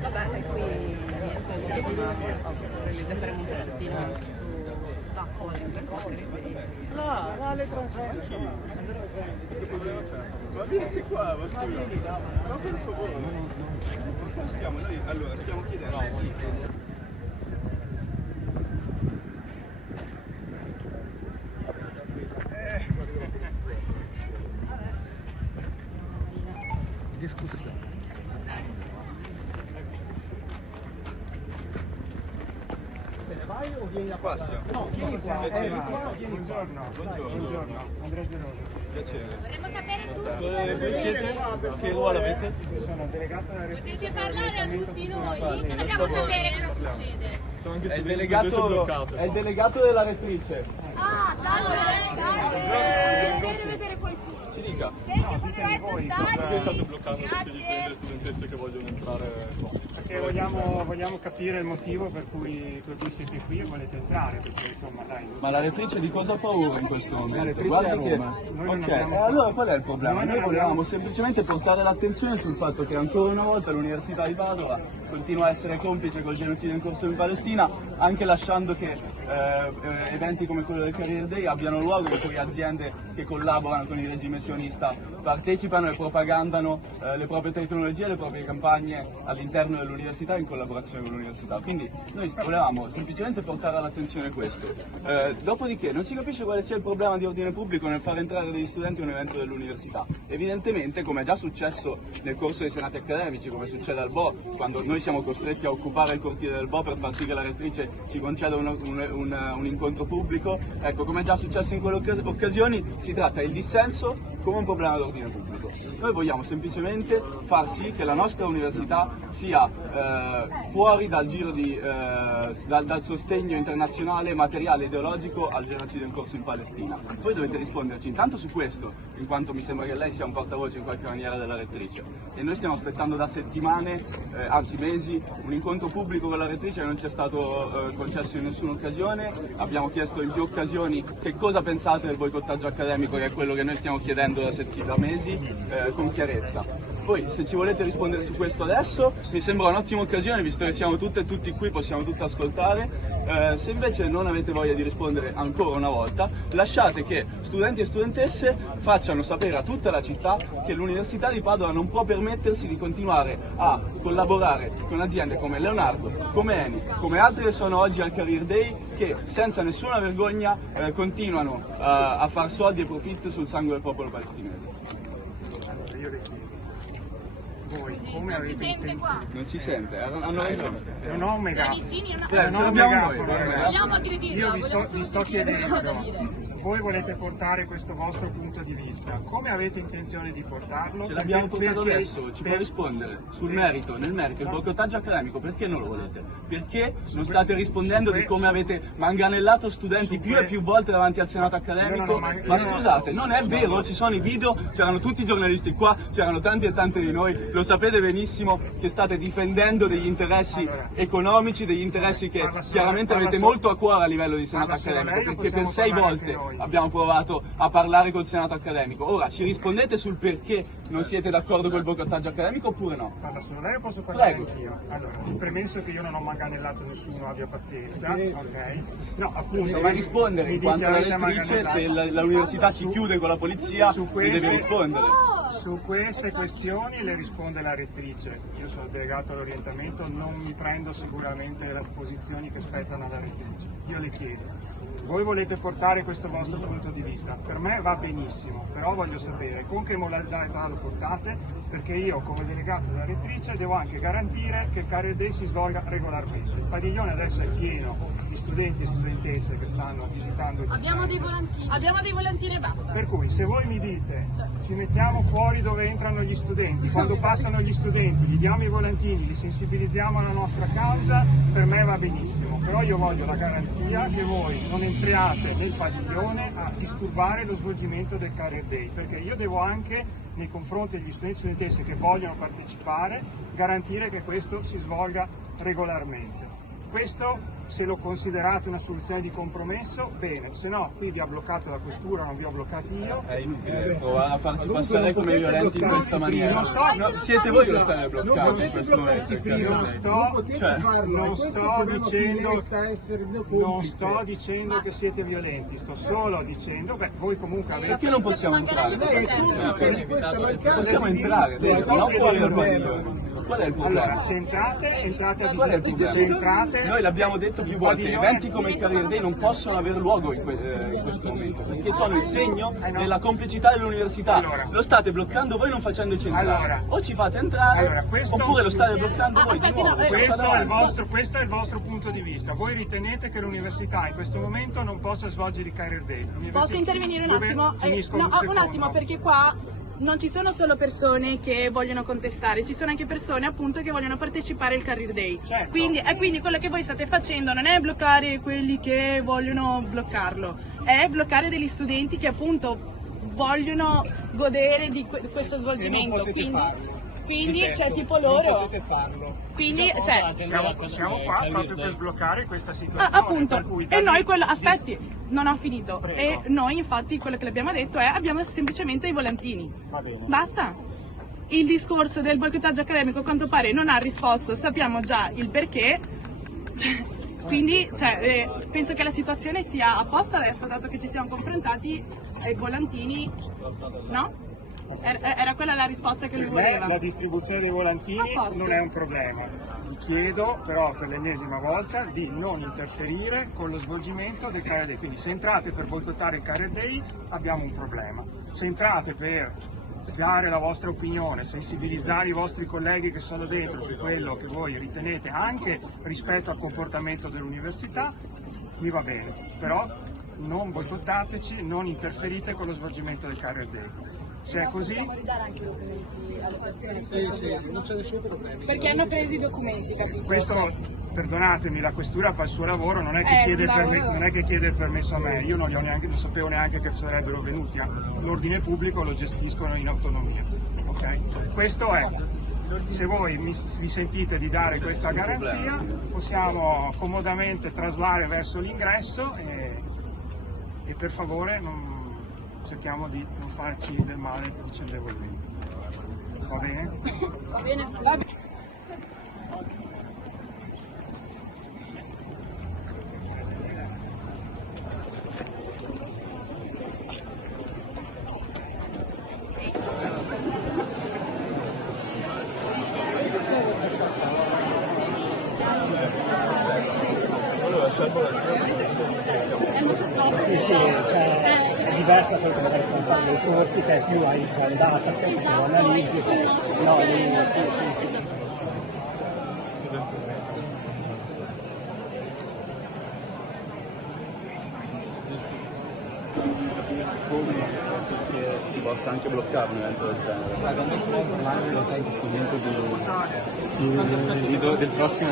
Vabbè, e qui niente, faremo un pezzettino su tappo per cogliere. Là, le transanchi. Ma vieni qua, ma scusa. Ma per favore. Qua stiamo, noi allora stiamo chiedendo. Discussione. Vai o vieni a qua stiamo? No, vieni qua. Buongiorno. Buongiorno. Andrea Geroso. Piacere. Vorremmo sapere tutti. Dove siete? Che ruolo avete? Io sono delegato della Repubblica. Potete parlare a tutti noi. Vogliamo sapere cosa succede. È il delegato della rettrice. Ah, salve. Piacere vedere qualcuno. Ci dica. Ditemi voi Perché state bloccando tutti gli studenti e studentesse che vogliono entrare qua? perché vogliamo capire il motivo per cui siete qui e volete entrare, perché insomma dai. Ma la rettrice di cosa ha paura in questo momento? rettrice Guarda è a che... Roma. Noi non Ok, abbiamo- allora qual è il problema? Noi non Noi volevamo abbiamo- semplicemente portare l'attenzione sul fatto che ancora una volta l'Università di Padova continua a essere complice col genocidio in corso in Palestina, anche lasciando che eventi come quello del Career Day abbiano luogo, in cui aziende che collaborano con il regime sionista partecipano e propagandano le proprie tecnologie, le proprie campagne all'interno dell'università in collaborazione con l'università. Quindi noi volevamo semplicemente portare all'attenzione questo. Dopodiché non si capisce quale sia il problema di ordine pubblico nel far entrare degli studenti a un evento dell'università. Evidentemente, come è già successo nel corso dei senati accademici, come succede al BO, quando noi siamo costretti a occupare il cortile del BO per far sì che la rettrice ci conceda un incontro pubblico, ecco, come è già successo in quelle occasioni, si tratta del dissenso come un problema d'ordine pubblico. Noi vogliamo semplicemente far sì che la nostra università sia fuori dal giro dal sostegno internazionale materiale e ideologico al genocidio in corso in Palestina. Voi dovete risponderci intanto su questo, in quanto mi sembra che lei sia un portavoce in qualche maniera della rettrice. E noi stiamo aspettando da settimane, anzi mesi, un incontro pubblico con la rettrice che non ci è stato concesso in nessuna occasione. Abbiamo chiesto in più occasioni che cosa pensate del boicottaggio accademico, che è quello che noi stiamo chiedendo da mesi, con chiarezza. Poi se ci volete rispondere su questo adesso mi sembra un'ottima occasione, visto che siamo tutte e tutti qui, possiamo tutti ascoltare. Se invece non avete voglia di rispondere ancora una volta, lasciate che studenti e studentesse facciano sapere a tutta la città che l'Università di Padova non può permettersi di continuare a collaborare con aziende come Leonardo, come Eni, come altre che sono oggi al Career Day, che senza nessuna vergogna continuano a far soldi e profitti sul sangue del popolo palestinese. Allora, io le chiedo, voi Così, come non si avete sente intento? qua. Non si sente, hanno ragione. Non ho un megafono. Vicini a una... Ce Non ho un l'abbiamo megafono, noi. ragazzi. Vogliamo aggredirla, Io vogliamo vi solo sto sentire cosa da chiedendo, dire. voi volete portare questo vostro punto di vista, come avete intenzione di portarlo? Ce l'abbiamo portato Perché- adesso, ci può per- rispondere sul merito, nel merito, il boicottaggio accademico, perché non lo volete? Perché non state rispondendo di come avete manganellato studenti più e più volte davanti al Senato accademico? Ma scusate, non è vero, ci sono i video, c'erano tutti i giornalisti qua, c'erano tanti e tante di noi, lo sapete benissimo che state difendendo degli interessi economici, degli interessi che chiaramente avete molto a cuore a livello di Senato accademico, perché per 6 volte abbiamo provato a parlare col Senato accademico. Ora ci rispondete sul perché non siete d'accordo col boicottaggio accademico oppure no? Parla solo lei o posso parlare Prego. anch'io? Allora, premesso che io non ho manganellato nessuno, abbia pazienza, ok? No, appunto. Deve rispondere, mi in quanto dice la avete rettrice, se manganellato. l'università ci chiude con la polizia, Su vi queste- deve rispondere. Su queste questioni le risponde la rettrice. Io sono delegato all'orientamento, non mi prendo sicuramente le posizioni che spettano alla rettrice. Io le chiedo, voi volete portare questo vostro punto di vista? Per me va benissimo, però voglio sapere con che modalità lo portate, perché io come delegato della rettrice devo anche garantire che il Career Day si svolga regolarmente. Il padiglione adesso è pieno di studenti e studentesse che stanno visitando il Abbiamo dei volantini. Abbiamo dei volantini e basta. per cui se voi mi dite ci mettiamo fuori dove entrano gli studenti, quando passano gli studenti gli diamo i volantini, li sensibilizziamo alla nostra causa, per me va benissimo, però io voglio la garanzia che voi non entriate nel padiglione a disturbare lo svolgimento del Career Day, perché io devo anche nei confronti degli studenti e studentesse che vogliono partecipare garantire che questo si svolga regolarmente. Questo, se lo considerate una soluzione di compromesso, bene, se no qui vi ha bloccato la questura, non vi ho bloccati io. È inutile provare a farci passare come violenti in questa maniera. Non sto- No, siete voi che lo state bloccando in questo momento. Non sto dicendo che siete violenti, sto solo dicendo, voi comunque avete... Perché non possiamo entrare? Possiamo entrare, Sto no? Qual è il chiedendo- problema? Qual è il problema? Allora, se entrate a Qual è il disposizione. Se problema? entrate, Noi l'abbiamo detto più volte, eventi come il Career Day non possono avere luogo in questo momento, perché sono il segno della complicità dell'università. Allora. Lo state bloccando voi non facendoci entrare. Allora. O ci fate entrare, Allora, questo- oppure lo state bloccando voi di aspetti, nuovo. no, questo è il vostro punto di vista. Voi ritenete che l'università in questo momento non possa svolgere i Career Day. L'università- Posso intervenire un attimo? Finisco No, un un secondo. attimo, perché qua non ci sono solo persone che vogliono contestare, ci sono anche persone appunto che vogliono partecipare al Career Day. Certo. Quindi quello che voi state facendo non è bloccare quelli che vogliono bloccarlo, è bloccare degli studenti che appunto vogliono godere di questo svolgimento. Quindi c'è tipo loro. Quindi, cioè, Siamo qua proprio per sbloccare questa situazione. appunto, per cui e noi aspetti, non ho finito. Prego. E noi infatti quello che le abbiamo detto è abbiamo semplicemente i volantini. Va bene. Basta. Il discorso del boicottaggio accademico a quanto pare non ha risposto, sappiamo già il perché. Quindi penso che la situazione sia a posto adesso, dato che ci siamo confrontati ai volantini, no? Era quella la risposta che lui Per me voleva. la distribuzione dei volantini A posto. non è un problema. Vi chiedo però per l'ennesima volta di non interferire con lo svolgimento del Career Day. Quindi se entrate per boicottare il Career Day abbiamo un problema. Se entrate per dare la vostra opinione, sensibilizzare i vostri colleghi che sono dentro su quello che voi ritenete anche rispetto al comportamento dell'università, mi va bene. Però non boicottateci, non interferite con lo svolgimento del Career Day. Se è così, Perché hanno preso i documenti, capito? questo, perdonatemi, la questura fa il suo lavoro, non è che, chiede, il non è che chiede il permesso a me, io non sapevo neanche che sarebbero venuti, l'ordine pubblico lo gestiscono in autonomia. Ok? Questo è, se voi vi sentite di dare questa garanzia, possiamo comodamente traslare verso l'ingresso e per favore cerchiamo di non farci del male vicendevolmente. Va bene? Va bene? Va bene. Sì, cioè è diversa poi per fare dei corsi che più hai già il dataset, che lo analizzi, no, sì. Che si possa anche bloccare un evento del genere. Guarda, noi stiamo parlando in realtà di strumento del prossimo